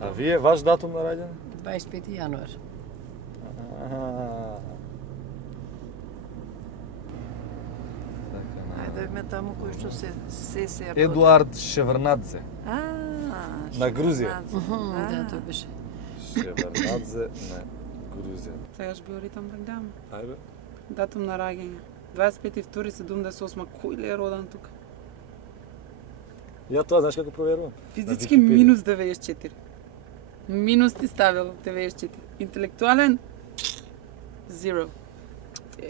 А вие, ваш датум на раѓање? 25 јануар. Ајде ме таму кој што се Едуард Шеврнадзе. На Грузија. Да, тој беше. Шеврнадзе на Грузија. Сегаш био ритам да гледам. Ајде. Датум на раѓање. 25.2.78. Кој ли е родан тука? Ја тоа знаеш како проверувам? Физички минус 94. Минус ти ставил 94. Интелектуален 0.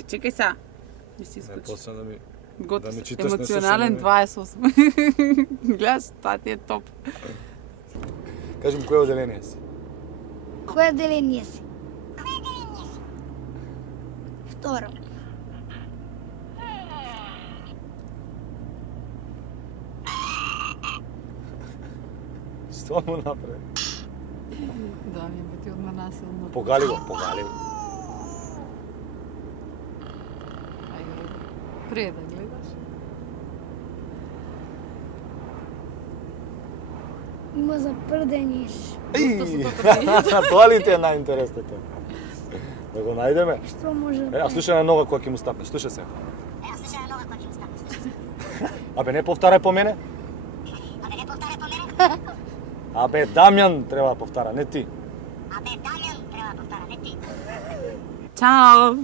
Чекај са. Ми си Не, искочи. после да ми Готов. да ми читаш не Емоционален слушам, 28. Гледаш, таа ти е топ. Кажи ми кое оделение си? Кое отделение си? Второ. Што му направи? Да, ми бити одма насилно. Погали го, погали го. Ајде, пред да гледаш. Има запрдени. Тоа ли ти е најинтересното? Да го најдеме? Што може Е, а слушај на нога која ќе му стапне, слушај се. Абе, не повтарај по мене. Абе, Дамјан треба да повтара, не ти. Чао!